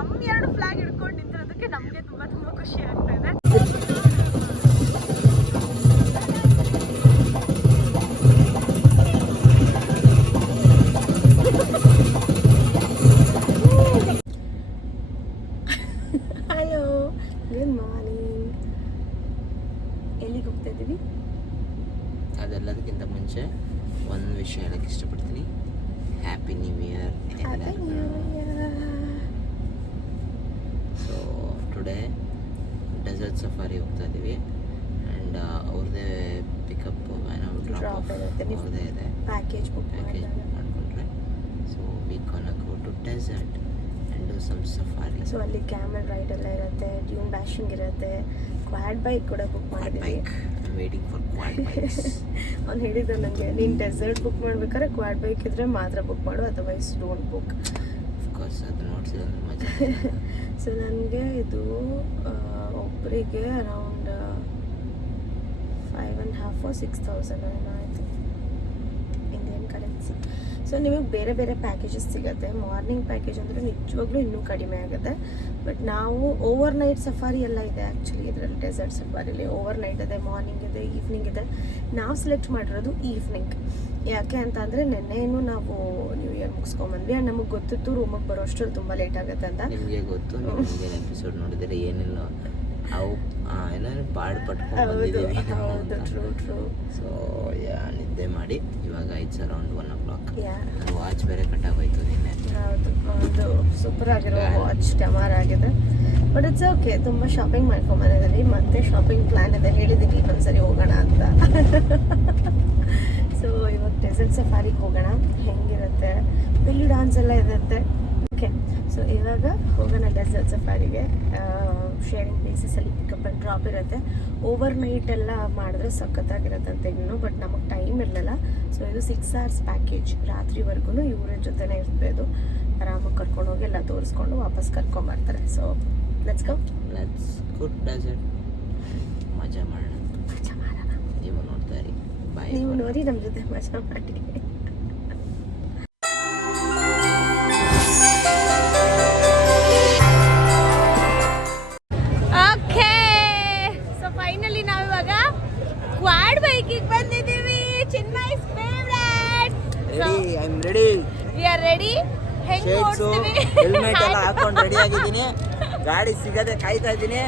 ನಮ್ಮ 2 ಫ್ಲಾಗ್ ಹಿಡ್ಕೊಂಡು ನಿಂತಿರೋದಕ್ಕೆ ನಮಗೆ ತುಂಬ ಖುಷಿ ಆಗ್ತಾ ಇದೆ. Hello, good morning. ಎಲ್ಲಿಗೆ ಹೋಗ್ತಾ ಇದ್ದೀವಿ? ಅದೆಲ್ಲದಕ್ಕಿಂತ ಮುಂಚೆ ಒಂದು ವಿಷಯ ಹೇಳಕ್ಕೆ ಇಷ್ಟಪಡ್ತೀನಿ. Happy new year. So today desert safari ಹೋಗ್ತಾ ಇದ್ದೀವಿ ಆ್ಯಂಡ್ ಅವ್ರದ್ದೇ ಪಿಕಪ್ ಡ್ರಾಪ್ ಅವ್ರದ್ದೇ ಇದೆ. ಪ್ಯಾಕೇಜ್ ಬುಕ್ ಮಾಡಿಕೊಂಡ್ರೆ so we can go to desert and do some safari. So ಅಲ್ಲಿ ಕ್ಯಾಮಲ್ ರೈಡ್ ಎಲ್ಲ ಇರುತ್ತೆ, ಡ್ಯೂನ್ ಬ್ಯಾಶಿಂಗ್ ಇರುತ್ತೆ, ಕ್ವಾಡ್ ಬೈಕ್ ಕೂಡ ಬುಕ್ ಮಾಡಿದ್ವಿ. Waiting for quad bikes. ಅವ್ನು ಹೇಳಿದ ನನಗೆ, ನೀನು ಡೆಸರ್ಟ್ ಬುಕ್ ಮಾಡ್ಬೇಕಾದ್ರೆ ಕ್ವಾಡ್ ಬೈಕ್ ಇದ್ರೆ ಮಾತ್ರ ಬುಕ್ ಮಾಡು, ಅದರ್ವೈಸ್ ಡೋಂಟ್ ಬುಕ್. ಅಫ್ಕೋರ್ಸ್ ಅದು ನೋಡ್ಸಿದ್ರೆ ಮಜಾ. ಸೊ ನನಗೆ ಇದು ಒಬ್ಬರಿಗೆ ಅರೌಂಡ್ 5,500 or 6,000 ಏನೋ ಆಯಿತು ಇಂಡಿಯನ್ ಕರೆನ್ಸಿ. ಸೊ ನಿಮಗೆ ಬೇರೆ ಬೇರೆ ಪ್ಯಾಕೇಜಸ್ ಸಿಗುತ್ತೆ. ಮಾರ್ನಿಂಗ್ ಪ್ಯಾಕೇಜ್ ಅಂದರೆ ನಿಜವಾಗ್ಲೂ ಇನ್ನೂ ಕಡಿಮೆ ಆಗುತ್ತೆ. ಬಟ್ ನಾವು ಓವರ್ ನೈಟ್ ಸಫಾರಿ ಎಲ್ಲ ಇದೆ ಆ್ಯಕ್ಚುಲಿ ಇದರಲ್ಲಿ. ಡೆಸರ್ಟ್ ಸಫಾರಿಲಿ ಓವರ್ ನೈಟ್ ಇದೆ, ಮಾರ್ನಿಂಗ್ ಇದೆ, ಈವ್ನಿಂಗ್ ಇದೆ. ನಾವು ಸೆಲೆಕ್ಟ್ ಮಾಡಿರೋದು ಈವ್ನಿಂಗ್. ಯಾಕೆ ಅಂತ ಅಂದರೆ ನೆನ್ನೆನೂ ನಾವು ನ್ಯೂ ಇಯರ್ ಮುಗಿಸ್ಕೊಂಬಂದ್ವಿ ಆ್ಯಂಡ್ ನಮಗೆ ಗೊತ್ತಿತ್ತು ರೂಮಿಗೆ ಬರೋ ಅಷ್ಟರಲ್ಲಿ ತುಂಬ ಲೇಟ್ ಆಗುತ್ತೆ ಅಂತ. ನಿಮಗೆ ಗೊತ್ತು, ನಿಮಗೆ ಎಪಿಸೋಡ್ ನೋಡಿದರೆ ಏನಿಲ್ಲ ಅವು ಏನಾದ್ರು ಪಾಡು ಪಟ್ಕೊಂಡು ಬಂದಿದ್ದೀವಿ. ಸೊ ನಿದ್ದೆ ಮಾಡಿ ಇವಾಗ ಇಟ್ಸ್ ಅರೌಂಡ್ 1 o'clock. ವಾಚ್ ಬೇರೆ ಕಟ್ಟಾಗೋಯ್ತು ನಿನ್ನೆ. ಹೌದು, ಒಂದು ಸೂಪರ್ ಆಗಿರೋ ವಾಚ್ ಟಮಾರ್ ಆಗಿದೆ. But it's okay. ತುಂಬ ಶಾಪಿಂಗ್ ಮಾಡ್ಕೊಂಬಂದಿದ್ದೀವಿ, ಮತ್ತೆ ಶಾಪಿಂಗ್ ಪ್ಲ್ಯಾನ್ ಇದೆ, ಹೇಳಿದ್ದೀನಿ ಇನ್ನೊಂದ್ಸರಿ ಹೋಗೋಣ ಅಂತ. ಸೊ ಇವಾಗ ಡೆಸರ್ಟ್ ಸಫಾರಿಗೆ ಹೋಗೋಣ. ಹೆಂಗಿರುತ್ತೆ, ಬೆಲ್ಲಿ ಡಾನ್ಸ್ ಎಲ್ಲ ಇರುತ್ತೆ. ಓಕೆ, ಸೊ ಇವಾಗ ಹೋಗೋಣ ಡೆಸರ್ಟ್ ಸಫಾರಿಗೆ. ಶೇರಿಂಗ್ ಬೇಸಿಸಲ್ಲಿ ಪಿಕಪ್ ಆ್ಯಂಡ್ ಡ್ರಾಪ್ ಇರುತ್ತೆ. ಓವರ್ ನೈಟ್ ಎಲ್ಲ ಮಾಡಿದ್ರೆ ಸಖತ್ತಾಗಿರುತ್ತೆ ಅಂತ ಇನ್ನೂ, ಬಟ್ ನಮಗೆ ಟೈಮ್ ಇರಲಿಲ್ಲ. ಸೊ ಇದು 6 hours ಪ್ಯಾಕೇಜ್. ರಾತ್ರಿವರೆಗೂ ಇವ್ರ ಜೊತೆನೇ ಇರ್ಬೋದು. ಆರಾಮಾಗಿ ಕರ್ಕೊಂಡು ಹೋಗಿ ಎಲ್ಲ ತೋರಿಸ್ಕೊಂಡು ವಾಪಸ್ ಕರ್ಕೊಂಬರ್ತಾರೆ. ಸೊ ಲೆಟ್ಸ್ ಗೋ ಡೆಸರ್ಟ್ ಮಜಾ ಮಾಡೋಣ. ನೀವು ನೋಡ್ತಾ ಇರಿ. ಬಾಯ್. ನೀವು ನೋಡಿ ನಮ್ಮ ಜೊತೆ ಮಜಾ ಮಾಡಿ. ಹೆಲ್ಮೆಟ್ ಎಲ್ಲ ಹಾಕೊಂಡು ರೆಡಿ ಆಗಿದ್ದೀನಿ. ಗಾಡಿ ಸಿಗದೆ ಕಾಯ್ತಾ ಇದ್ದೀನಿ.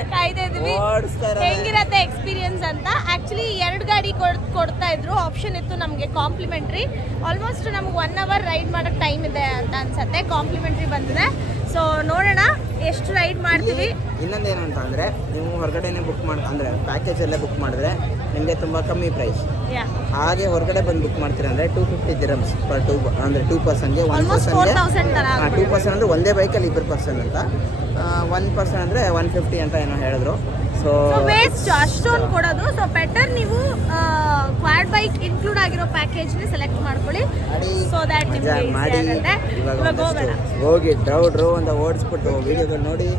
ಹೆಂಗಿರತ್ತೆ ಎಕ್ಸ್ಪೀರಿಯನ್ಸ್ ಅಂತ. ಆಕ್ಚುಲಿ 2 ಗಾಡಿ ಕೊಡ್ತಾ ಇದ್ರು. ಆಪ್ಷನ್ ಇತ್ತು ನಮಗೆ ಕಾಂಪ್ಲಿಮೆಂಟ್ರಿ. ಆಲ್ಮೋಸ್ಟ್ ನಮ್ಗೆ 1 hour ರೈಡ್ ಮಾಡೋಕ್ಕೆ ಟೈಮ್ ಇದೆ ಅಂತ ಅನ್ಸುತ್ತೆ. ಕಾಂಪ್ಲಿಮೆಂಟ್ರಿ ಬಂದಿದೆ. ಸೊ ನೋಡೋಣ ಎಷ್ಟು ರೈಡ್ ಮಾಡ್ತೀವಿ. ಇನ್ನೊಂದೇನು ಅಂತ ಅಂದರೆ, ನೀವು ಹೊರಗಡೆನೇ ಬುಕ್ ಮಾಡಿ ಅಂದರೆ ಪ್ಯಾಕೇಜ್ ಎಲ್ಲ ಬುಕ್ ಮಾಡಿದ್ರೆ ನಿಮಗೆ ತುಂಬ ಕಮ್ಮಿ ಪ್ರೈಸ್. ಹಾಗೆ ಹೊರಗಡೆ ಬಂದು ಬುಕ್ ಮಾಡ್ತೀರಾ ಅಂದರೆ 250 dirhams per 2 ಅಂದರೆ 2 ಪರ್ಸನ್ಗೆ. 1 ಪರ್ಸನ್ಗೆ 2 ಪರ್ಸನ್ ಅಂದರೆ ಒಂದೇ ಬೈಕಲ್ಲಿ 2 ಪರ್ಸನ್ ಅಂತ. 1 ಪರ್ಸನ್ ಅಂದರೆ 150 ಅಂತ ಏನೋ ಹೇಳಿದ್ರು. ಸೊ ವೇಸ್ಟ್ ಅಷ್ಟೊಂದು ಕೊಡೋದು. ಸೊ ಬೆಟರ್ ನೀವು ಕ್ವಾಡ್ ಬೈಕ್ ಇನ್ಕ್ಲೂಡ್ ಆಗಿರೋ ಪ್ಯಾಕೇಜ್ನ ಸೆಲೆಕ್ಟ್ ಮಾಡ್ಕೊಳ್ಳಿ. ಸೊ ದ್ಯಾಟ್ ನಿಮಗೆ ಮಾಡಿ ಇವಾಗ ಹೋಗಿ ಡ್ರೌ ಅಂತ ಓಡಿಸ್ಬಿಟ್ಟು ವಿಡಿಯೋಗಳು ನೋಡಿ.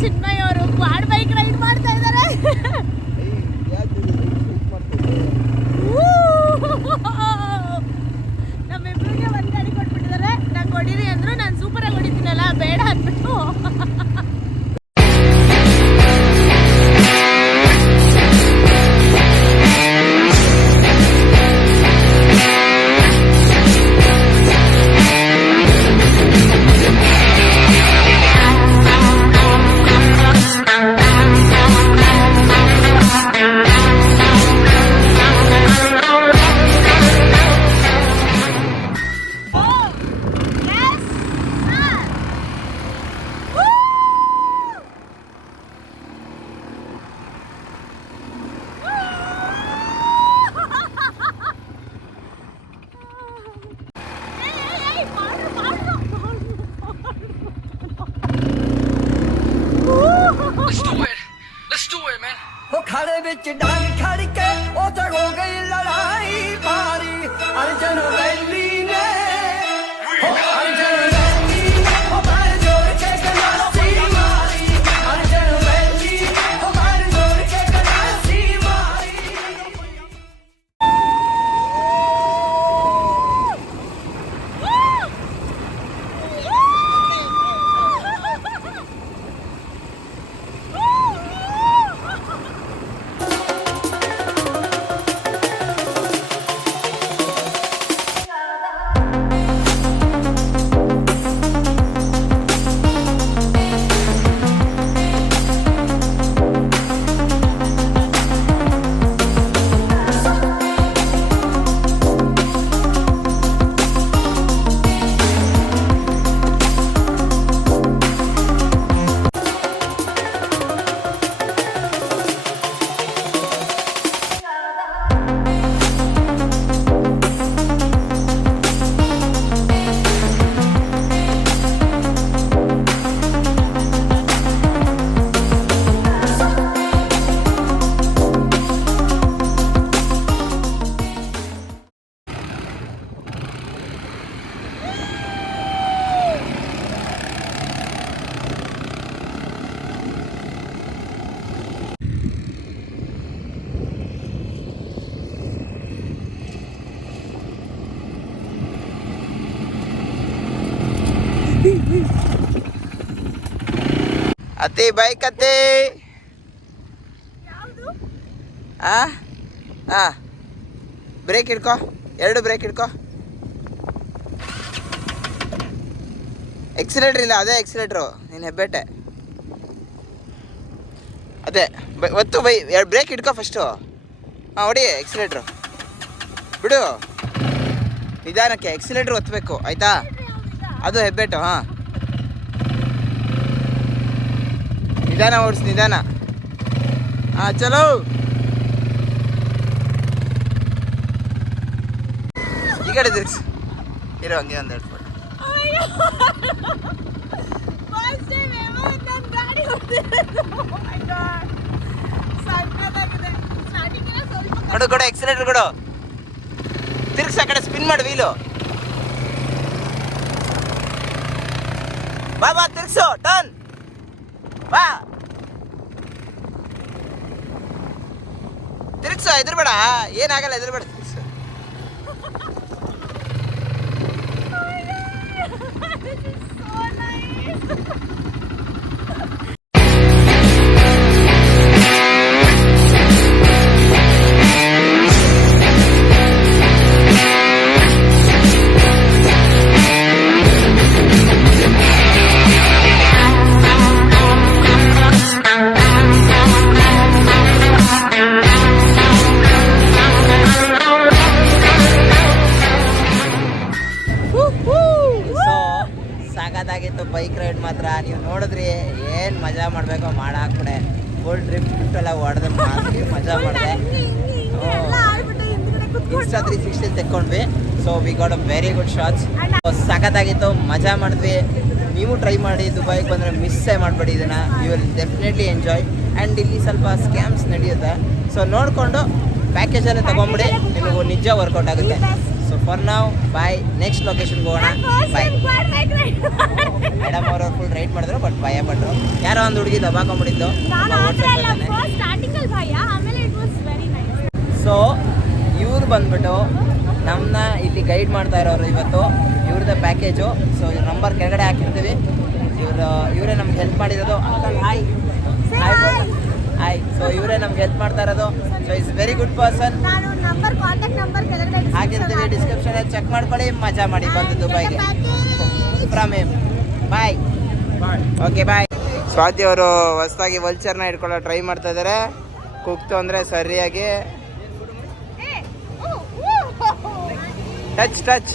ಚಿನ್ಮಯ್ ಅವರು ಕ್ವಾಡ್ ಬೈಕ್ ರೈಡ್ ಮಾಡ್ತಾ ಇದ್ದಾರೆ. ਅਖਾੜੇ ਵਿੱਚ ਡਾਂਗ ਖੜ ਕੇ ਉੱਥੇ ਹੋ ਗਈ ਲੜਾਈ ਭਾਰੀ ਅਰਜਨ ਵੈਲੀ ਨੇ ਅਰਜਨ ਵੈਲੀ ਉਹ ਬਾਹਰ ਜੋੜ ਕੇ ਗਲਾਸੀ ਮਾਰੀ ਅਰਜਨ ਵੈਲੀ ਉਹ ਬਾਹਰ ਜੋੜ ਕੇ ਗਲਾਸੀ ਮਾਰੀ ಅತ್ತೆ ಬೈಕ್ ಅತ್ತೆ ಬ್ರೇಕ್ ಹಿಡ್ಕೊ 2 ಬ್ರೇಕ್ ಹಿಡ್ಕೊ ಎಕ್ಸಿಲೇಟ್ರ್ ಇಲ್ಲ ಅದೇ ಎಕ್ಸಿಲೇಟ್ರು ನೀನು ಹೆಬ್ಬೆಟ್ಟೆ ಅದೇ ಒತ್ತು ಬೈ 2 ಬ್ರೇಕ್ ಹಿಡ್ಕೊ ಫಸ್ಟು ಹೊಡಿ ಎಕ್ಸಿಲೇಟ್ರು ಬಿಡು ನಿಧಾನಕ್ಕೆ ಎಕ್ಸಿಲೇಟ್ರ್ ಒತ್ತಬೇಕು ಆಯಿತಾ ಅದು ಹೆಬ್ಬೆಟ್ಟು ನಿಧಾನ ಓಡಿಸ್ ನಿಧಾನ ಚಲೋ ಈ ಕಡೆ ತಿರ್ಗ್ಸ್ ಇರೋ ಹಂಗೆ ಒಂದು ಹೇಳ್ಕೊಡು ಕೊಡು ಕೊಡು ಎಕ್ಸಿಲೇಟರ್ ಕೊಡು ತಿರ್ಗ್ಸ್ ಆ ಕಡೆ ಸ್ಪಿನ್ ಮಾಡು ವೀಲು ಬಾ ಬಾ ತಿರ್ಗ್ಸು ಟರ್ನ್ ಬಾ ತಿರ್ಗ್ಸು ಎದುರ್ಬೇಡ ಏನಾಗಲ್ಲ ಎದುರ್ಬೇಡ ತಿರ್ಗ್ಸು ಸಾಕಾಗಿತ್ತು ಬೈಕ್ ರೈಡ್ ಮಾತ್ರ ನೀವು ನೋಡಿದ್ರಿ ಏನು ಮಜಾ ಮಾಡಬೇಕೋ ಮಾಡಾಕ್ಬಿಡೆ ಫುಲ್ ಡ್ರಿಫ್ಟ್ ಎಲ್ಲ ಹೊಡೆದು ಮಾಡಿ ಮಜಾ ಮಾಡಿದೆ ಇನ್ಸ್ಟಾ 360 ತೆಕ್ಕೊಂಡ್ವಿ so we got a very good shots ಸಖತ್ತಾಗಿತ್ತು ಮಜಾ ಮಾಡಿದ್ವಿ ನೀವು ಟ್ರೈ ಮಾಡಿ ದುಬೈಗೆ ಬಂದರೆ ಮಿಸ್ಸೇ ಮಾಡಬೇಡಿ ಇದನ್ನು you will definitely enjoy and ಇಲ್ಲಿ ಸ್ವಲ್ಪ ಸ್ಕ್ಯಾಮ್ಸ್ ನಡೆಯುತ್ತೆ ಸೊ ನೋಡಿಕೊಂಡು ಪ್ಯಾಕೇಜಲ್ಲೇ ತೊಗೊಂಬಿಡಿ ನಿಮಗೂ ನಿಜ ವರ್ಕೌಟ್ ಆಗುತ್ತೆ ಸೊ ಫಾರ್ ನಾವ್ ಬಾಯ್ ನೆಕ್ಸ್ಟ್ ಲೊಕೇಶನ್ಗೆ ಹೋಗೋಣ ಬಾಯ್ ಮೇಡಮ್ ಅವರು ಫುಲ್ ರೈಡ್ ಮಾಡಿದ್ರು ಬಟ್ ಭಯ ಪಟ್ಟರು ಯಾರೋ ಒಂದು ಹುಡುಗಿ ದಬಾಕೊಂಡ್ಬಿಟ್ಟಿದ್ದು ಸೊ ಇವ್ರು ಬಂದ್ಬಿಟ್ಟು ನಮ್ಮನ್ನ ಇಲ್ಲಿ ಗೈಡ್ ಮಾಡ್ತಾ ಇರೋರು ಇವತ್ತು ಇವ್ರದ್ದು ಪ್ಯಾಕೇಜು ಸೊ ಇವ್ರ ನಂಬರ್ ಕೆಳಗಡೆ ಹಾಕಿರ್ತೀವಿ ಇವರೇ ನಮ್ಗೆ ಹೆಲ್ಪ್ ಮಾಡಿರೋದು ಅಂಕಲ್ ಹಾಯ್ ಹಾಯ್ ಸೊ ಇವರೇ ನಮ್ಗೆ ಹೆಲ್ಪ್ ಮಾಡ್ತಾ ಇರೋದು so is very good person ಹಾಕಿರ್ತೀವಿ ಡಿಸ್ಕ್ರಿಪ್ಷನ್ ಚೆಕ್ ಮಾಡ್ಕೊಳ್ಳಿ ಮಜಾ ಮಾಡಿ ಬಂದು ದುಬೈಗೆ from him bye okay bye Swathi ಅವರು ಹೊಸದಾಗಿ ವಲ್ಚರ್ನ ಇಟ್ಕೊಳ್ಳೋ ಟ್ರೈ ಮಾಡ್ತಾ ಇದ್ದಾರೆ ಕುಕ್ತು ಅಂದರೆ ಸರಿಯಾಗಿ ಟಚ್ ಟಚ್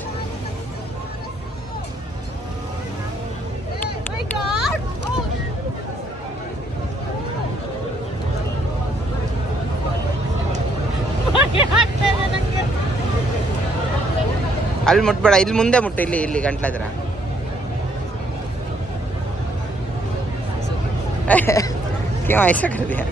ಅಲ್ಲಿ ಮುಟ್ಬೇಡ ಇಲ್ಲಿ ಮುಂದೆ ಮುಟ್ಟು ಇಲ್ಲಿ ಗಂಟ್ಲ ಹತ್ರ ಕ್ಯೂ ಐಸಾ कर दिया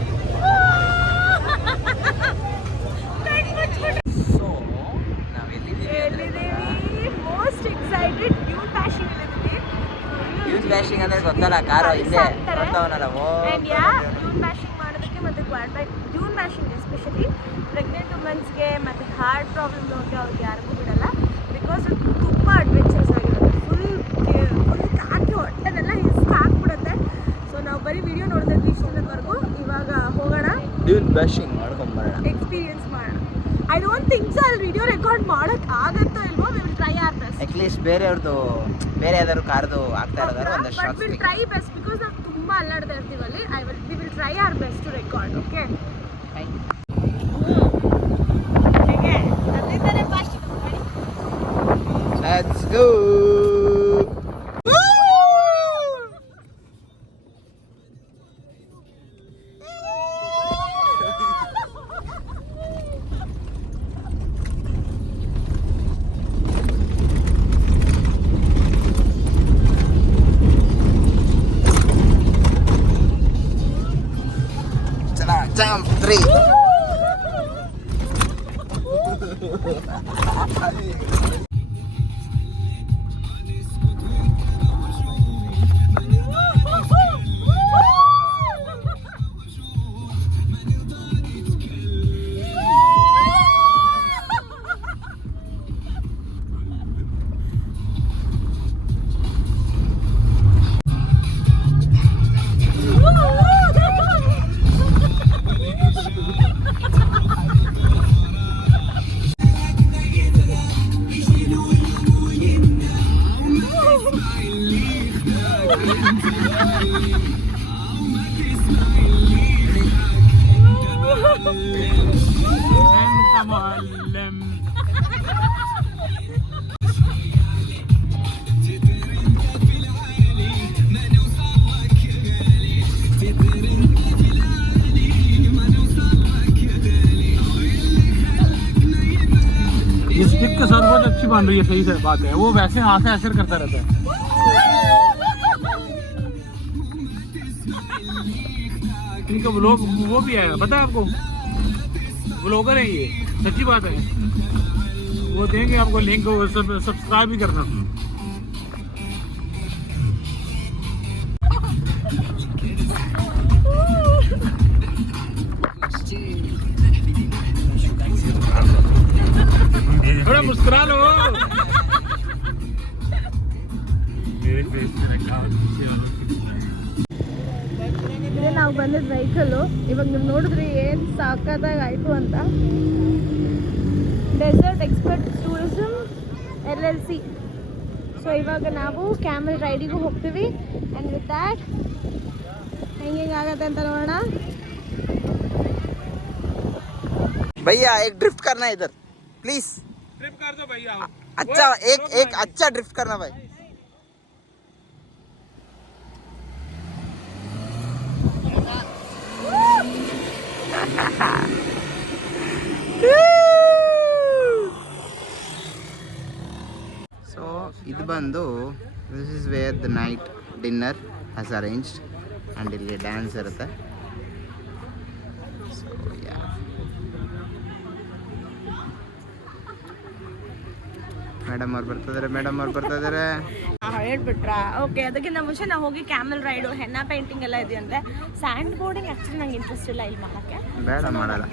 ಬ್ಯಾಶಿಂಗ್ ಅಂದ್ರೆ ಗೊತ್ತಲ್ಲ, ಕಾರು ಹಿಂದೆ ಬರ್ತಾವನಲ್ಲ. ಆ್ಯಂಡ್ ಯಾ ಡ್ಯೂನ್ ಬ್ಯಾಶಿಂಗ್ ಮಾಡೋದಕ್ಕೆ ಮತ್ತು quad bike dune bashing especially pregnant ವುಮೆನ್ಸ್ಗೆ ಮತ್ತು ಹಾರ್ಟ್ ಪ್ರಾಬ್ಲಮ್ ಅವ್ರಿಗೆ ಅವ್ರಿಗೆ ಯಾರಿಗೂ ಬಿಡಲ್ಲ. ಬಿಕಾಸ್ ಅದು ತುಂಬ ಅಡ್ವೆಂಚರಸ್ ಆಗಿರುತ್ತೆ. ಫುಲ್ ಕಾಕಿ ಹೊಟ್ಟೆನೆಲ್ಲ ಹಾಕ್ಬಿಡುತ್ತೆ. ಸೊ ನಾವು ಬರೀ ವಿಡಿಯೋ ನೋಡಿದ್ವಿ ಇಷ್ಟವರೆಗೂ. ಇವಾಗ ಹೋಗೋಣ, ಡ್ಯೂನ್ ಬ್ಯಾಶಿಂಗ್ ಮಾಡ್ಕೊಂಬರೋಣ, ಎಕ್ಸ್ಪೀರಿಯನ್ಸ್ ಮಾಡೋಣ. ಐ ಡೋಂಟ್ ಥಿಂಕ್ ಸೊ ಅಲ್ಲಿ ವಿಡಿಯೋ ರೆಕಾರ್ಡ್ ಮಾಡೋಕ್ಕೆ ಆಗುತ್ತೋ ಇಲ್ವೋ. We will try our best. At least ಬೇರೆಯವ್ರದ್ದು ಬೇರೆ ಯಾವ್ದಾದ್ರು ಕಾರ್ದು ಆಗ್ತಾ ಇರೋದಾದ್ರು ಒಂದಷ್ಟು but will try best because ನಾವು ತುಂಬ ಅಲ್ಲಾಡ್ತಾ ಇರ್ತೀವಿ ಅಲ್ಲಿ. We will try our best to record. Okay, let's go. Jump 3. ये स्टिक के साथ बहुत अच्छी बन रही है, सही से बात है। वो वैसे आंखें असर करता रहता है। इनका व्लॉग वो भी आया, पता है आपको? व्लॉगर है ये, सच्ची बात है। वो देंगे आपको लिंक, सब्सक्राइब भी करना। थोड़ा मुस्कुरा लो। मेरे फेस पे रखा ಇದೇ ನಾವು ಬಂದಿದ್ದು ವೆಹಿಕಲ್ಲು. ಇವಾಗ ನೀವು ನೋಡಿದ್ರಿ ಏನು ಸಾಕಾದಾಗ ಆಯಿತು ಅಂತ. Desert expert tourism LLC. So ಇವಾಗ ನಾವು ಕ್ಯಾಮೆಲ್ ರೈಡಿಗೂ ಹೋಗ್ತೀವಿ. ಆ್ಯಂಡ್ ವಿತ್ ದ್ಯಾಟ್ ಹೆಂಗಾಗತ್ತೆ ಅಂತ ನೋಡೋಣ. भैया एक ड्रिफ्ट करना है इधर प्लीज. ट्रिप कर दो भैया। अच्छा एक अच्छा ड्रिफ्ट करना भाई. So ಇದು ಬಂದು this is where the night dinner has arranged and ಇಲ್ಲಿ ಡ್ಯಾನ್ಸ್ ಇರುತ್ತೆ. So yeah. ಮೇಡಮ್ ಅವ್ರು ಬರ್ತಾ ಇದಾರೆ. ಹೇಳ್ಬಿಟ್ರಾ? ಓಕೆ, ಅದಕ್ಕಿಂತ ಮುಂಚೆ ನಾವು ಹೋಗಿ ಕ್ಯಾಮಲ್ ರೈಡು, ಹೆನ್ನಾ ಪೇಂಟಿಂಗ್ ಎಲ್ಲ ಇದೆಯಂತೆ. ಸ್ಯಾಂಡ್ ಬೋರ್ಡಿಂಗ್ ಆ್ಯಕ್ಚುಲಿ ನಂಗೆ ಇಂಟ್ರೆಸ್ಟ್ ಇಲ್ಲ ಇಲ್ಲಿ ಮಾಡೋಕ್ಕೆ. ಬೇಡ, ಮಾಡಲ್ಲ.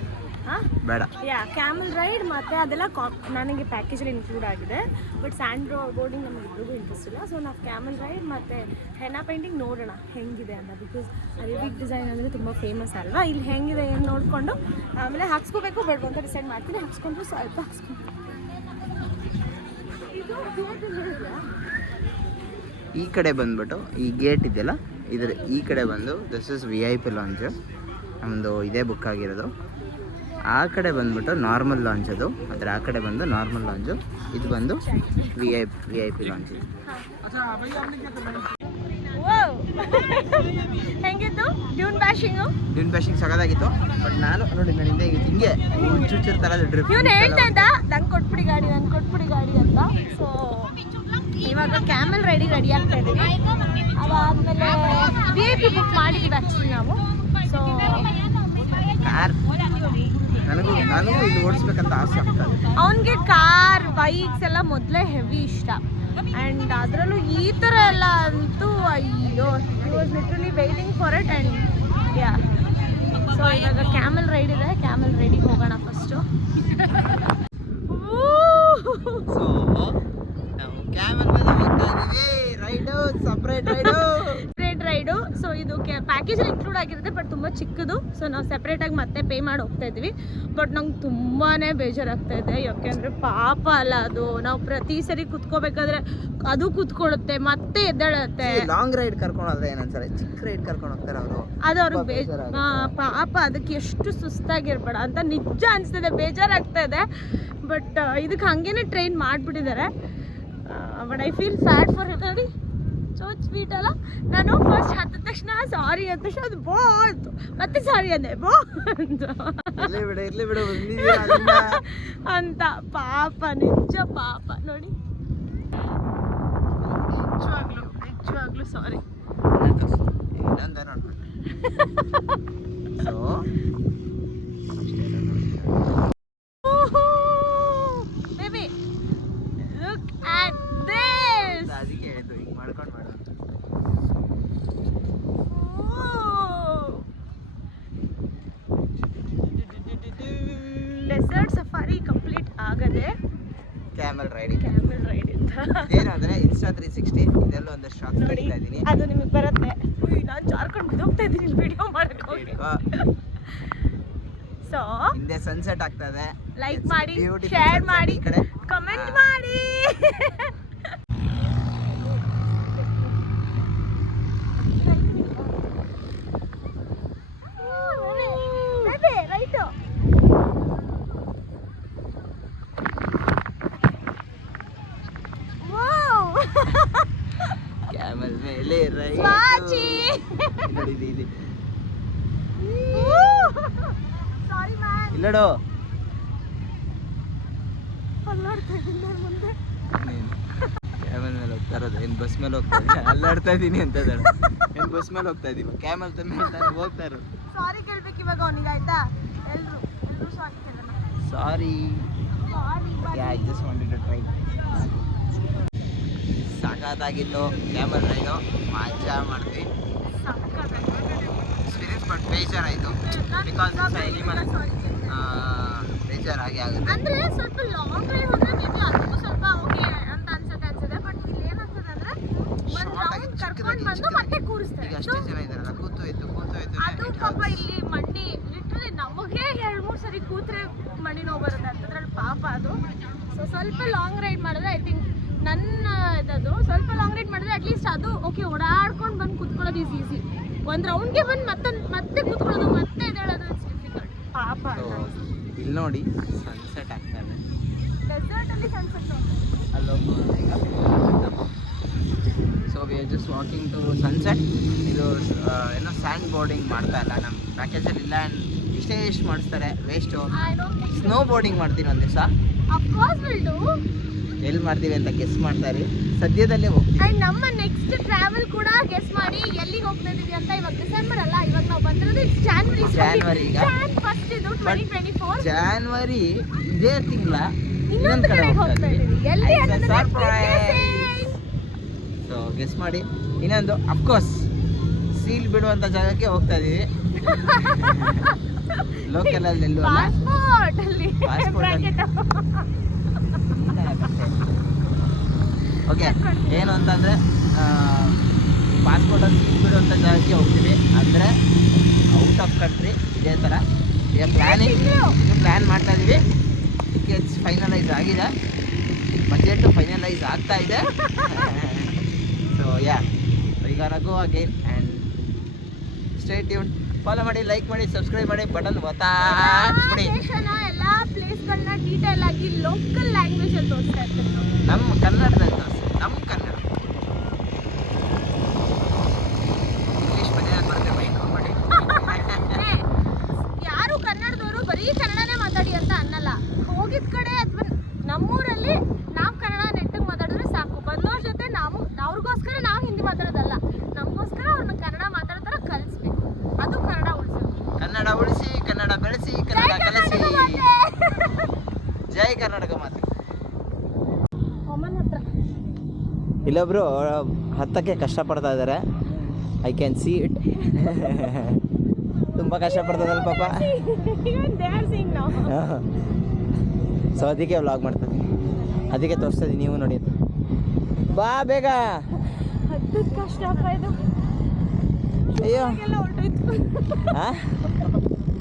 ಹಾಂ, ಬೇಡ. ಯಾ ಕ್ಯಾಮಲ್ ರೈಡ್ ಮತ್ತು ಅದೆಲ್ಲ ನನಗೆ ಪ್ಯಾಕೇಜಲ್ಲಿ ಇನ್ಕ್ಲೂಡ್ ಆಗಿದೆ. ಬಟ್ ಸ್ಯಾಂಡ್ ಬೋರ್ಡಿಂಗ್ ನಮಗೆ ಇಬ್ಬರಿಗೂ ಇಂಟ್ರೆಸ್ಟ್ ಇಲ್ಲ. ಸೊ ನಾವು ಕ್ಯಾಮಲ್ ರೈಡ್ ಮತ್ತು ಹೆನ್ನಾ ಪೇಂಟಿಂಗ್ ನೋಡೋಣ ಹೆಂಗಿದೆ ಅಂತ. ಬಿಕಾಸ್ ಅರೇಬಿಕ್ ಡಿಸೈನ್ ಅಂದರೆ ತುಂಬ ಫೇಮಸ್ ಅಲ್ವಾ. ಇಲ್ಲಿ ಹೆಂಗಿದೆ ಏನು ನೋಡಿಕೊಂಡು ಆಮೇಲೆ ಹಾಕ್ಸ್ಕೋಬೇಕು ಬೇಡವಾ ಅಂತ ಡಿಸೈಡ್ ಮಾಡ್ತೀನಿ. ಹಾಕ್ಸ್ಕೊಂಡ್ರು ಸ್ವಲ್ಪ ಹಾಕ್ಸ್ಕೊಂಡು ಈ ಕಡೆ ಬಂದ್ಬಿಟ್ಟು ಈ ಗೇಟ್ ಇದೆಯಲ್ಲ, ಇದ್ರ ಈ ಕಡೆ ಬಂದು ದಿಸ್ ಇಸ್ VIP ಲಾಂಚ್. ನಮ್ಮದು ಇದೇ ಬುಕ್ ಆಗಿರೋದು. ಆ ಕಡೆ ಬಂದ್ಬಿಟ್ಟು ನಾರ್ಮಲ್ ಲಾಂಚ್ ಅದು. ಅದರ ಆ ಕಡೆ ಬಂದು ನಾರ್ಮಲ್ ಲಾಂಚು. ಇದು ಬಂದು VIP ಲಾಂಚ್. ಹೆಂಗಿತ್ತು ಡ್ಯೂನ್ ಬ್ಯಾಶಿಂಗ್? ಸಗದಾಗಿತ್ತು. ಬಟ್ ನಾನು ನೋಡಿ ನನ್ನ ಹಿಂಗೆ ಚುಚ್ಚುರ್ ಥರ ಡ್ರಿಫ್ಟ್. ಇವನು ಹೇಳ್ತಂದ ನಂಗೆ ಕೊಟ್ಬಿಡಿ ಗಾಡಿ ಅಂತ. ಸೊ ಇವಾಗ ಕ್ಯಾಮಲ್ ರೈಡಿಗೆ ರೆಡಿ ಆಗ್ತಾ ಇದ್ದೀವಿ. ಅದಾದಮೇಲೆ VIP ಬುಕ್ ಮಾಡಿದ್ದೀವಿ ಆ್ಯಕ್ಚುಲಿ ನಾವು. ಸೊ ಕಾರ್ ನನಗೂ ಇಲ್ಲಿ ಓಡಿಸ್ಬೇಕಂತ ಆಸೆ ಆಗ್ತದೆ. ಅವನಿಗೆ ಕಾರ್ ಬೈಕ್ಸ್ ಎಲ್ಲ ಮೊದಲೇ ಹೆವಿ ಇಷ್ಟ. ಆ್ಯಂಡ್ ಅದರಲ್ಲೂ ಈ ಥರ ಎಲ್ಲ ಅಂತೂ ಅಯ್ಯೋ I was literally waiting for it. And yeah, so ಇವಾಗ ಕ್ಯಾಮಲ್ ರೈಡ್ ಇದೆ, ಕ್ಯಾಮಲ್ ರೈಡಿಗೆ ಹೋಗೋಣ ಫಸ್ಟು. ಸೊ ನಾವು ಕ್ಯಾಮಲ್ ಮೇಲೆ ಹೋಗ್ತಾ ಇದೀವಿ. Raid separate raid. ಸೊ ಇದು ಪ್ಯಾಕೇಜಲ್ಲಿ ಇನ್ಕ್ಲೂಡ್ ಆಗಿರುತ್ತೆ, ಬಟ್ ತುಂಬ ಚಿಕ್ಕದು. ಸೊ ನಾವು ಸೆಪ್ರೇಟಾಗಿ ಮತ್ತೆ ಪೇ ಮಾಡಿ ಹೋಗ್ತಾ ಇದ್ವಿ. ಬಟ್ ನಂಗೆ ತುಂಬಾ ಬೇಜಾರಾಗ್ತಾ ಇದೆ, ಯಾಕೆಂದರೆ ಪಾಪ ಅಲ್ಲ ಅದು. ನಾವು ಪ್ರತಿ ಸರಿ ಕುತ್ಕೋಬೇಕಾದ್ರೆ ಅದು ಕುತ್ಕೊಳ್ಳುತ್ತೆ, ಮತ್ತೆ ಎದ್ದೇಳುತ್ತೆ. ಲಾಂಗ್ ರೈಡ್ ಕರ್ಕೊಂಡು ಹೋದ್ರೆ ಏನಂತಾರೆ, ಚಿಕ್ಕ ರೈಡ್ ಕರ್ಕೊಂಡು ಹೋಗ್ತಾರೆ ಅವರು. ಅದು ಅವ್ರಿಗೆ ಪಾಪ, ಅದಕ್ಕೆ ಎಷ್ಟು ಸುಸ್ತಾಗಿರ್ಬೇಡ ಅಂತ ನಿಜ ಅನಿಸ್ತದೆ, ಬೇಜಾರಾಗ್ತಾ ಇದೆ. ಬಟ್ ಇದಕ್ಕೆ ಹಾಗೇನೆ ಟ್ರೈನ್ ಮಾಡಿಬಿಟ್ಟಿದ್ದಾರೆ. But I feel sad for him. ನೋಡಿ ಸೊ ಸ್ವೀಟ್ ಅಲ್ಲ. ನಾನು ಫಸ್ಟ್ ಹತ್ತಿದ ತಕ್ಷಣ ಸಾರಿ ಅಂದ ತಕ್ಷಣ ಅದು ಬೋ ಅಂತು, ಮತ್ತೆ ಸಾರಿ ಅಂದೆ ಬೋ ಅಂತ. ಪಾಪ, ನಿಜ ಪಾಪ. ನೋಡಿ ನಿಜವಾಗ್ಲೂ sorry. Baby look at this. ಅದಕ್ಕೆ ಹೇಳಿದ್ದು ಈಗ ಮಾಡ್ಕೊಂಡು ಮಾಡು. ಡೆಸರ್ಟ್ ಸಫಾರಿ ಕಂಪ್ಲೀಟ್ ಆಗದೆ ಕ್ಯಾಮಲ್ ರೈಡ್ ಇಂದ ಏನಂದ್ರೆ ಇನ್ಸ್ಟಾ 360 ಇದೆಲ್ಲ ಒಂದಷ್ಟು ಶಾರ್ಟ್ ನೋಡಿ, ತೆಗಿತಾ ಇದೀನಿ. ಅದು ನಿಮಗೆ ಬರುತ್ತೆ. ನಾನು ಜಾರ್ಕೊಂಡು ಬಿದ್ದೋಗ್ತಾ ಇದ್ದೀನಿ ವಿಡಿಯೋ ಮಾಡಕ್ ಹೋಗಿ. ಸೊ ಹಿಂದೆ ಸನ್ಸೆಟ್ ಆಗ್ತಾ ಇದೆ. ಲೈಕ್ ಮಾಡಿ, ಶೇರ್ ಮಾಡಿ, ಕಮೆಂಟ್ ಮಾಡಿ. ಕ್ಯಾಮಲ್ ಮೇಲೆ ರೈಡ್ ನೋಡಿದೀನಿ. ಸಾರಿ ಮ್ಯಾನ್, ಇಲ್ಲಡು ಅಲ್ಲಾಡ್ತಾ ಇದ್ದೀನಿ ನಾನು ಮುಂದೆ. ಕ್ಯಾಮಲ್ ಮೇಲೆ ಹೋಗ್ತಾ ಇರೋದು, ಏನು ಬಸ್ ಮೇಲೆ ಹೋಗ್ತಾ ಇದ್ದೀನಿ, ಅಲ್ಲಾಡ್ತಾ ಇದ್ದೀನಿ ಅಂತ ಹೇಳ. ಏನು ಬಸ್ ಮೇಲೆ ಹೋಗ್ತಾ ಇದ್ದೀವಿ, ಕ್ಯಾಮಲ್ ಮೇಲೆ ತಾನೇ ಹೋಗ್ತಾ ಇರೋದು. ಸಾರಿ ಕೇಳ್ಬೇಕು ಇವಾಗ ಅವನಿಗೆ, ಆಯ್ತಾ? ಎಲ್ರು ಸಾರಿ ಕೇಳೋಣ. Sorry. I just wanted to try. ಸಾಕಾಗಿತ್ತು ಕ್ಯಾಮಲ್ ರೈಡು, ಮಜಾ ಮಾಡಿದ್ವಿ. ಎಕ್ಸ್ಪೀರಿಯನ್ಸ್ ಬಟ್ ಬೇಜಾರಾಯಿತು, ಬಿಕಾಸ್ ಎನಿಮಲ್ ಬೇಜಾರಾಗಿ ಆಗುತ್ತೆ. ಅಂದ್ರೆ ಸ್ವಲ್ಪ ಲಾಂಗ್ ರೈಡ್ ಹೋದ್ರೆ ಮೇಬಿ ಅದಕ್ಕೂ ಸ್ವಲ್ಪ ಓಕೆ ಅಂತ ಅನ್ಸುತ್ತೆ. ಬಟ್ ಇಲ್ಲಿ ಏನಾಗ್ತದೆ ಅಂದ್ರೆ ಒಂದು ರೌಂಡ್ ಕರ್ಕೊಂಡು ಬಂದು ಮತ್ತೆ ಕೂರಿಸ್ತಾರೆ. ಈಗ ಅಷ್ಟೇ ಜನ ಇದಾರಲ್ಲ, ಕೂತು ಎದ್ದು ಅದು ಪಾಪ ಇಲ್ಲಿ ಮಂಡಿ ಲಿಟ್ರಲಿ ನಮಗೆ 2-3 ಸರಿ ಕೂತ್ರೆ ಮಂಡಿ ನೋವು ಬರುತ್ತೆ ಅಂತದ್ರಲ್ಲಿ ಪಾಪ ಅದು. ಸೊ ಸ್ವಲ್ಪ ಲಾಂಗ್ ರೈಡ್ ಮಾಡಿದ್ರೆ ಐ ಥಿಂಕ್ ನನ್ನ ಇದದು ಸ್ವಲ್ಪ ಲಾಂಗ್ ರೈಡ್ ಮಾಡಿದ್ರೆ ಅಟ್ಲೀಸ್ಟ್ ಅದು ಓಕೆ, ಓಡಾಡ್ಕೊಂಡು ಬಂದು ಕುತ್ಕೊಳ್ಳೋದು ಈಸಿ. ಒಂದು ರೌಂಡ್ಗೆ ಬಂದು ಮತ್ತೆ ಕುತ್ಕೊಳ್ಳೋದು, ಮತ್ತೆ ಎದ್ದೇಳೋದು ಇಟ್ಸ್ ಡಿಫಿಕಲ್ಟ್ ಪಾಪ. ಇಲ್ಲಿ ನೋಡಿ ಸನ್ಸೆಟ್ ಆಗ್ತಾ ಇದೆ. ಡೆಸರ್ಟ್ ಅಲ್ಲಿ ಸನ್ಸೆಟ್ ಅಲ್ಲೋಗ ಈಗ. So we are just walking to sunset. ಇದು ಏನೋ ಸ್ಯಾಂಡ್ ಬೋರ್ಡಿಂಗ್ ಮಾಡ್ತಾ ಇಲ್ಲ ನಮ್ಮ ಪ್ಯಾಕೇಜಲ್ಲಿ ಇಲ್ಲ. ಆ್ಯಂಡ್ ಎಷ್ಟು ಮಾಡಿಸ್ತಾರೆ ವೇಸ್ಟು. ಸ್ನೋ ಬೋರ್ಡಿಂಗ್ ಮಾಡ್ತೀನಿ ಒಂದು ದಿವಸ. Of course will do. ಎಲ್ಲಿ ಮಾಡ್ತೀವಿ ಅಂತ ಗೆಸ್ ಮಾಡ್ತಾ ಇರಿ, ಸದ್ಯದಲ್ಲೇ ಹೋಗ್ತೀವಿ. ಆ್ಯಂಡ್ ನಮ್ಮ ನೆಕ್ಸ್ಟ್ ಟ್ರಾವೆಲ್ ಕೂಡ ಗೆಸ್ ಮಾಡಿ ಎಲ್ಲಿಗೆ ಹೋಗ್ತಾ ಇದೀವಿ ಅಂತ. ಇವಾಗ ಡಿಸೆಂಬರ್ ಅಲ್ಲ, ಇವಾಗ ನಾವು ಬಂದಿರೋದು ಜಾನ್ವರಿ. ಈಗ ಫಸ್ಟ್ ಇದು 2024 ಜಾನ್ವರಿ ಇದೇ ತಿಂಗಳ ಇನ್ನೊಂದು ಕಡೆ ಹೋಗ್ತಾ ಇದೀವಿ. ಎಲ್ಲಿ ಅನ್ನೋದನ್ನ ಸರ್ಪ್ರೈಸ್. ಸೊ ಗೆಸ್ ಮಾಡಿ. ಇನ್ನೊಂದು ಅಫ್ಕೋರ್ಸ್ ಸೀಲ್ ಬಿಡುವಂಥ ಜಾಗಕ್ಕೆ ಹೋಗ್ತಾ ಇದೀವಿ. ಲೋಕಲ್ ಅಲ್ಲಿ ಎಲ್ಲೂ ಅಲ್ಲ, ಪಾಸ್ಪೋರ್ಟ್ ಅಲ್ಲಿ. ಓಕೆ, ಏನು ಅಂತಂದರೆ ಪಾಸ್ಪೋರ್ಟಲ್ಲಿ ಸೀಲ್ ಬಿಡುವಂಥ ಜಾಗಕ್ಕೆ ಹೋಗ್ತೀವಿ. ಅಂದರೆ ಔಟ್ ಆಫ್ ಕಂಟ್ರಿ. ಇದೇ ಥರ ಈಗ ಪ್ಲ್ಯಾನ್ ಮಾಡ್ತಾ ಇದ್ದೀವಿ. ಟಿಕೆಟ್ಸ್ ಫೈನಲೈಸ್ ಆಗಿದೆ, ಬಜೆಟು ಫೈನಲೈಸ್ ಆಗ್ತಾ ಇದೆ. ಸೊ ಯಾ, ಈಗ ಗೋ again and stay tune. Follow ಮಾಡಿ, ಲೈಕ್ ಮಾಡಿ, ಸಬ್ಸ್ಕ್ರೈಬ್ ಮಾಡಿ, ಬಟನ್ ಒತ್ತಾಡಿ. ಎಲ್ಲ ಪ್ಲೇಸ್ಗಳನ್ನ ಡೀಟೇಲ್ ಆಗಿ ಲೋಕಲ್ ಲ್ಯಾಂಗ್ವೇಜ್ ಅಲ್ಲಿ ತೋರಿಸ್ತಾ ಇರ್ತಾರೆ. ನಮ್ಮ ಕನ್ನಡದಲ್ಲಿ ತೋರಿಸಿ, ನಮ್ಮ ಕನ್ನಡ. ಇಂಗ್ಲೀಷ್ ಮನೆಯಲ್ಲಿ ಬರುತ್ತೆ, ಮೈಂಡ್ ಮಾಡಿ. ಯಾರು ಕನ್ನಡದವರು ಬರೀ ಕನ್ನಡನೇ ಮಾತಾಡಿ ಅಂತ ಅನ್ನಲ್ಲ. ಹೋಗಿದ ಕಡೆ ಅಥವಾ ನಮ್ಮೂರಲ್ಲಿ ನಾವು ಕನ್ನಡ ನೆಟ್ಟಿಗೆ ಮಾತಾಡಿದ್ರೆ ಸಾಕು. ಬಂದವ್ರ ಜೊತೆ ನಾವು ಅವ್ರಿಗೋಸ್ಕರ ನಾವು ಹಿಂದಿ ಮಾತಾಡೋದಲ್ಲ, ನಮಗೋಸ್ಕರ ಅವ್ರನ್ನ ಕನ್ನಡ ಮಾತಾಡೋ ಥರ ಕಲಿಸ್ಬೇಕು. ಅದು ಕನ್ನಡ ಉಳಿಸೋದು. ಕನ್ನಡ ಉಳಿಸಿ, ಕನ್ನಡ ಬೆಳೆಸಿ, ಕನ್ನಡ ಕಲಿಸಿ. ಜೈ ಕರ್ನಾಟಕ ಮಾತೆ. ಅಮ್ಮನ ಹತ್ರ ಇಲ್ಲೊಬ್ರು ಹತ್ತಕ್ಕೆ ಕಷ್ಟಪಡ್ತಾ ಇದ್ದಾರೆ. I can see it. ತುಂಬ ಕಷ್ಟಪಡ್ತದಲ್ಲ ಪಾಪ. ಸೊ ಅದಕ್ಕೆ ವ್ಲಾಗ್ ಮಾಡ್ತೀನಿ, ಅದಕ್ಕೆ ತೋರಿಸ್ತಾ ಇದ್ದೀನಿ, ನೀವು ನೋಡಿ. ಬಾ ಬೇಗ. ಅಯ್ಯೋ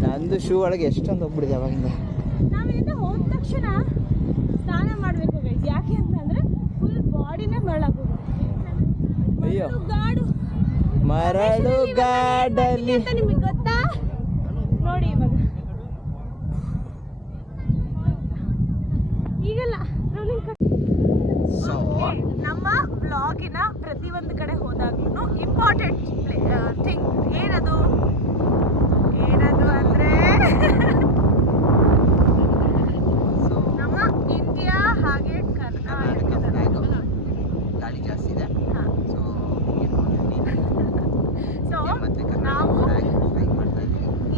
ನಂದು ಶೂ ಒಳಗೆ ಎಷ್ಟೊಂದು ಹೋಗ್ಬಿಡಿದೆ ಅವಾಗಿಂದ. ನಾವಿಂದ ಹೋದ ತಕ್ಷಣ ಸ್ನಾನ ಮಾಡಬೇಕು ಗೈಸ್. ಯಾಕೆ ಅಂತಂದ್ರೆ ಫುಲ್ ಬಾಡಿನೇ ಮರಳಾಗೋದು. ಅಯ್ಯೋ ಗಾಡು ಮರಳು ಗಾಡಲ್ಲಿ ಅಂತ ನಿಮಗೆ ಗೊತ್ತಾ? ನೋಡಿ ಇವಾಗ ಈಗಲ್ಲ ನಮ್ಮ ಬ್ಲಾಗಿನ ಪ್ರತಿಯೊಂದು ಕಡೆ ಹೋದಾಗ್ಲೂ ಇಂಪಾರ್ಟೆಂಟ್ ಥಿಂಗ್ ಏನದು ಅಂದ್ರೆ ನಮ್ಮ ಇಂಡಿಯಾ ಹಾಗೆ ಕರ್ನಾಟಕದ ಗಾಳಿ ಜಾಸ್ತಿ ಇದೆ. ಸೊ ನಾವು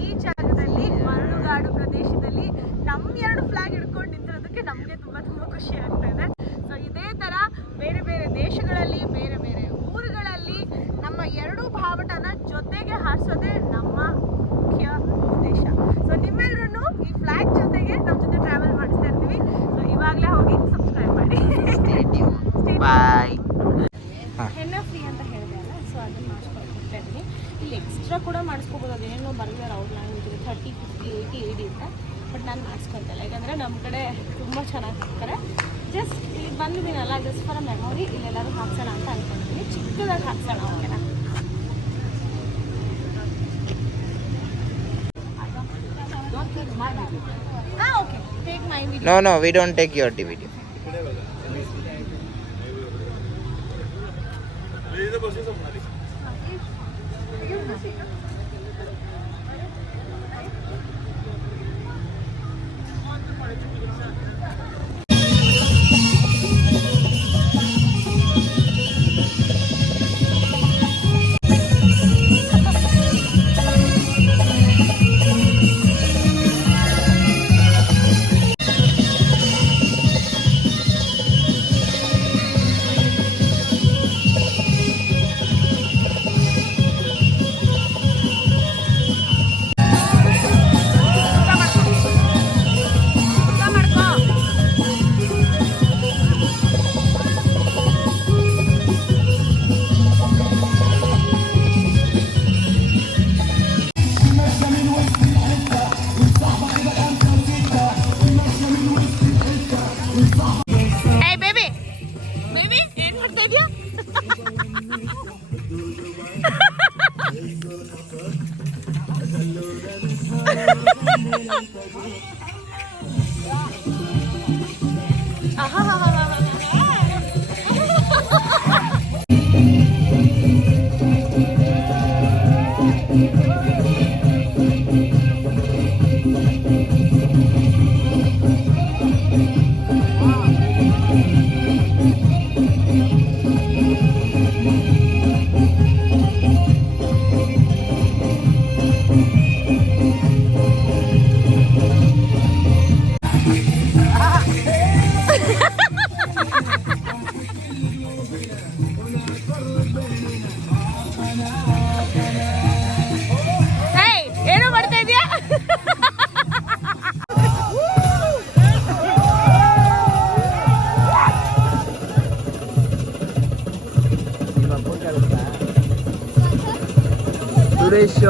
ಈ ಜಾಗದಲ್ಲಿ ಮರಳುಗಾಡು ಪ್ರದೇಶದಲ್ಲಿ ನಮ್ಮ 2 ಫ್ಲಾಗ್ ಹಿಡ್ಕೊಂಡು ನಿಂತಿರೋದಕ್ಕೆ ನಮಗೆ ತುಂಬ ಖುಷಿ ಆಗ್ತಾ ಇದೆ. ಸೊ ಇದೇ ಥರ ಬೇರೆ ಬೇರೆ ದೇಶಗಳಲ್ಲಿ ಬೇರೆ ಬೇರೆ ಊರುಗಳಲ್ಲಿ ನಮ್ಮ 2 ಬಾವುಟನ ಜೊತೆಗೆ ಹಾರಿಸೋದೇ ನಮ್ಮ ಮುಖ್ಯ ಉದ್ದೇಶ. ಸೊ ನಿಮ್ಮೆಲ್ಲರೂ ಈ ಫ್ಲಾಗ್ ಜೊತೆಗೆ ನಮ್ಮ ಜೊತೆ ಟ್ರಾವೆಲ್ ಮಾಡಿಸ್ತಾ ಇರ್ತೀವಿ. ಸೊ ಇವಾಗಲೇ ಹೋಗಿ ಸಬ್ಸ್ಕ್ರೈಬ್ ಮಾಡಿ. ಬಾಯ್. ಹೆಣ್ಣೆ ಫ್ರೀ ಅಂತ ಹೇಳಿದೆ ಅಲ್ಲ, ಸೊ ಅದನ್ನು ಮಾಡಿಸ್ಕೊಂಡು ಹೋಗ್ತಾ ಇದ್ದೀನಿ. ಇಲ್ಲಿ ಎಕ್ಸ್ಟ್ರಾ ಕೂಡ ಮಾಡಿಸ್ಕೋಬೋದು, ಅದೇನೋ ಬರ್ತಾರೆ ಅವ್ರ ಲ್ಯಾಂಗ್ವೇಜ್ 30, 50, 80, 80 ಅಂತ. ಬಟ್ ನಾನು ಮಾಡಿಸ್ಕೊಳ್ತಲ್ಲ, ಯಾಕಂದರೆ ನಮ್ಮ ಕಡೆ ತುಂಬ ಚೆನ್ನಾಗಿ ಹಾಕ್ತಾರೆ. ಜಸ್ಟ್ ಇಲ್ಲಿ ಬಂದಿದ್ದೀನಲ್ಲ, ಜಸ್ಟ್ ಫಾರ್ ಅ ಮೆಮೊರಿ ಇಲ್ಲೆಲ್ಲರೂ ಹಾಕ್ಸೋಣ ಅಂತ ಅಂದ್ಕೊಂಡಿದ್ದೀನಿ. ಚಿಕ್ಕದಾಗಿ ಹಾಕ್ಸೋಣ, ಓಕೆನಾ? ಹಾಂ, okay. Take my video. No, we don't take your video. ಏನೋ ಮಾಡ್ತಾ ಇದೀಯಾ? ಸುರೇಶ್